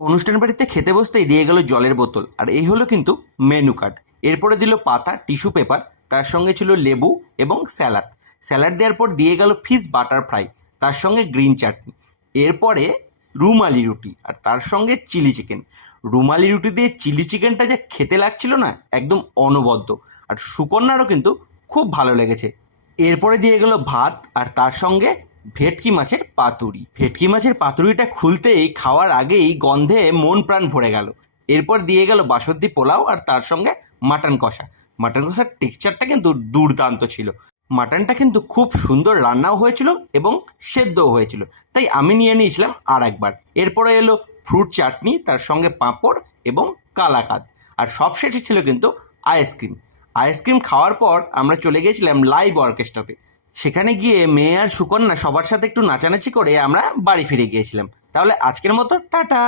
অনুষ্ঠান বাড়িতে খেতে বসতেই দিয়ে গেল জলের বোতল। আর এই হলো কিন্তু মেনু কার্ড এরপরে দিল পাতা টিস্যু পেপার তার সঙ্গে ছিল লেবু এবং স্যালাড। স্যালাড দেওয়ার পর দিয়ে গেল ফিশ বাটার ফ্রাই তার সঙ্গে গ্রিন চাটনি এরপরে রুমালি রুটি আর তার সঙ্গে চিলি চিকেন রুমালি রুটি দিয়ে চিলি চিকেনটা যে খেতে লাগছিল না, একদম অনবদ্য। আর সুকন্যারও কিন্তু খুব ভালো লেগেছে। এরপরে দিয়ে গেল ভাত আর তার সঙ্গে ভেটকি মাছের পাতুরি। ভেটকি মাছের পাতুরিটা খুলতেই, খাওয়ার আগেই গন্ধে মন প্রাণ ভরে গেল। এরপর দিয়ে গেল বাসন্তী পোলাও আর তার সঙ্গে মাটন কষা। মাটন কষার টেক্সচারটা কিন্তু দুর্দান্ত ছিল। মাটনটা কিন্তু খুব সুন্দর রান্নাও হয়েছিল এবং সেদ্ধও হয়েছিল। তাই আমি নিয়ে নিয়েছিলাম আর একবার এরপরে এলো ফ্রুট চাটনি, তার সঙ্গে পাঁপড় এবং কালাকাদ। আর সব সবশেষে ছিল কিন্তু আইসক্রিম আইসক্রিম খাওয়ার পর আমরা চলে গিয়েছিলাম লাইভ অর্কেস্ট্রাতে সেখানে গিয়ে মেয়ে আর সুকন্যা সবার সাথে একটু নাচানাচি করে আমরা বাড়ি ফিরে গিয়েছিলাম। তাহলে আজকের মতো, টাটা।